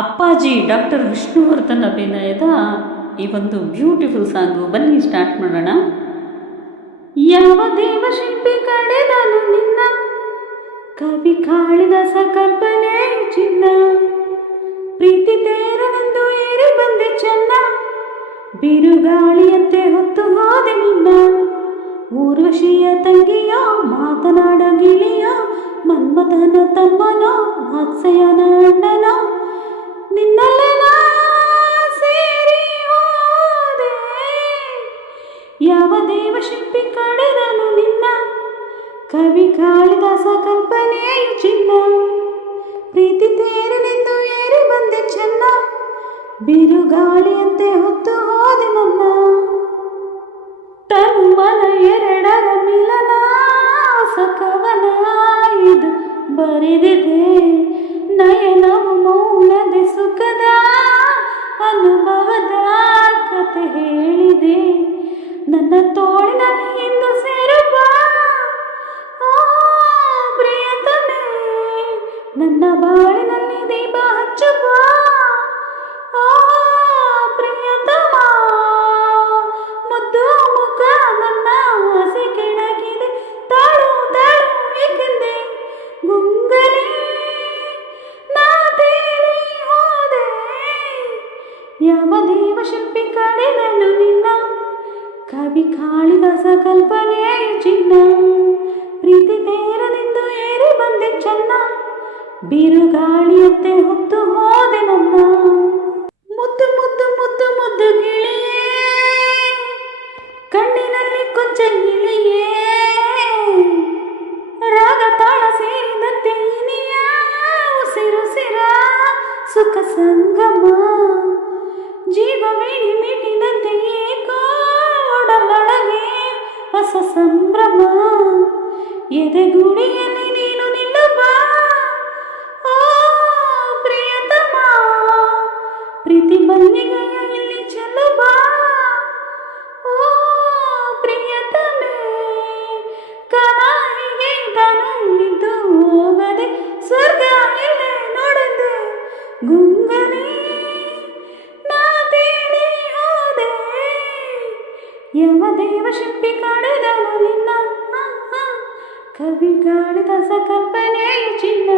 ಅಪ್ಪಾಜಿ ಡಾಕ್ಟರ್ ವಿಷ್ಣುವರ್ಧನ್ ಅಭಿನಯದ ಈ ಒಂದು ಬ್ಯೂಟಿಫುಲ್ ಸಾಂಗು. ಬನ್ನಿ ಸ್ಟಾರ್ಟ್ ಮಾಡೋಣ. ಯಾವ ದೇವಶಿಲ್ಪಿ ಕಡೆದನು ನಿನ್ನ, ಕವಿ ಕಾಳಿದಾಸ ಕಲ್ಪನೆ ಚಿನ್ನ, ಪ್ರೀತಿ ತೇರನೆಂದು ಏರಿ ಬಂದೆ ಚೆನ್ನ, ಬಿರುಗಾಳಿಯಂತೆ ಹೊತ್ತು ಹೋದೆ ನಿನ್ನ, ಊರ್ವಶಿಯ ತಂಗಿಯ ಮಾತನಾಡ ಗಿಳಿಯ, ಮನ್ಮಥನ ತಮ್ಮನೋ ಹಾಸ್ಯನ ಅಣ್ಣನೋ, ನಿನ್ನಲ್ಲೇ ನಾ ಸೇರಿ ಹೋದೆ. ಯಾವ ದೇವಶಿಲ್ಪಿ ಕಡೆದನು ನಿನ್ನ, ಕವಿ ಕಾಳಿದಾಸ ಕಲ್ಪನೆಯು ಚಿನ್ನ, ಪ್ರೀತಿ ತೇರನೆಂದು ಏರಿ ಬಂದೆ ಚೆನ್ನ, ಬಿರುಗಾಳಿಯಂತೆ ಹೊತ್ತು ಹೋದೆ ನನ್ನ. ತನುಮನ ಎರಡರ ಮಿಲನ ಸಕವನ ಇದು ಬರೆದಿದೆ, ನಯನವು ಮೌನದ ಸುಖದ ಅನುಭವದ ಕತೆ ಹೇಳಿದೆ, ನನ್ನ ತೋಳಿನಲ್ಲಿ ಇಂದು ಸೇರುವ ಪ್ರಿಯತಮೆ, ನನ್ನ ಬಾಳಿನಲ್ಲಿ ದೀಪ ಹಚ್ಚುವ ಪ್ರಿಯತಮ, ಮುದ್ದು ಮುಖ ನನ್ನ ಆಸೆ ಕೆಣಕಿದೆ, ತಾಳು ತಾಳು ಏಕೆಂದೆ ಗುಂಗಲೇ ನಾ ತೇಲಿ ಹೋದೆ. ಯಾವ ದೇವಶಿಲ್ಪಿ ಕಡೆದನು ನಿನ್ನ, ಕವಿ ಕಾಳಿದಾಸ ಕಲ್ಪನೆಯು ಚಿನ್ನ, ಪ್ರೀತಿ ತೇರನೆಂದು ಏರಿ ಬಂದೆ ಚೆನ್ನ, ಬಿರುಗಾಳಿಯಂತೆ ಹೊತ್ತು ಹೋದೆ ನನ್ನ. ಮುದ್ದು ಮುದ್ದು ಮುದ್ದು ಮುದ್ದು ಗಿಳಿಯೇ, ಕಣ್ಣಿನಲ್ಲಿ ಕೊಂಚ ಇಳಿಯೇ, ರಾಗ ತಾಳ ಸೇರಿದಂತೆ ಇನಿಯ ಉಸಿರುಸಿರ ಸುಖ ಸಂಗಮ, ಜೀವವೇಣಿ ಮಿಟಿದಂತೆ ಏಕೋ ಒಡಲೊಳಗೆ ಹೊಸ ಸಂಭ್ರಮ, ಎದೆಗುಡಿಯಲ್ಲಿ ನೀನು ನಿಲ್ಲುವ ಪ್ರಿಯತಮ, ಪ್ರೀತಿ ಮಲ್ಲಿಗೆಯ ಇಲ್ಲಿ ಚೆಲ್ಲುವ ಪ್ರಿಯತಮೆ, ಕಲಾಯಿಗೆ ತಾನು ನಿಂತು ಹೋಗದೆ, ಸ್ವರ್ಗ ಇಲ್ಲೇ ನೋಡದೆ ಗುಂಗನೇ ನಾ ತೇಲಿ ಹೋದೆ. ಯಾವ ದೇವಶಿಲ್ಪಿ ಕಡೆದನು ನಿನ್ನ, ಕವಿ ಕಾಳಿದಾಸ ಕಲ್ಪನೆಯು ಚಿನ್ನ.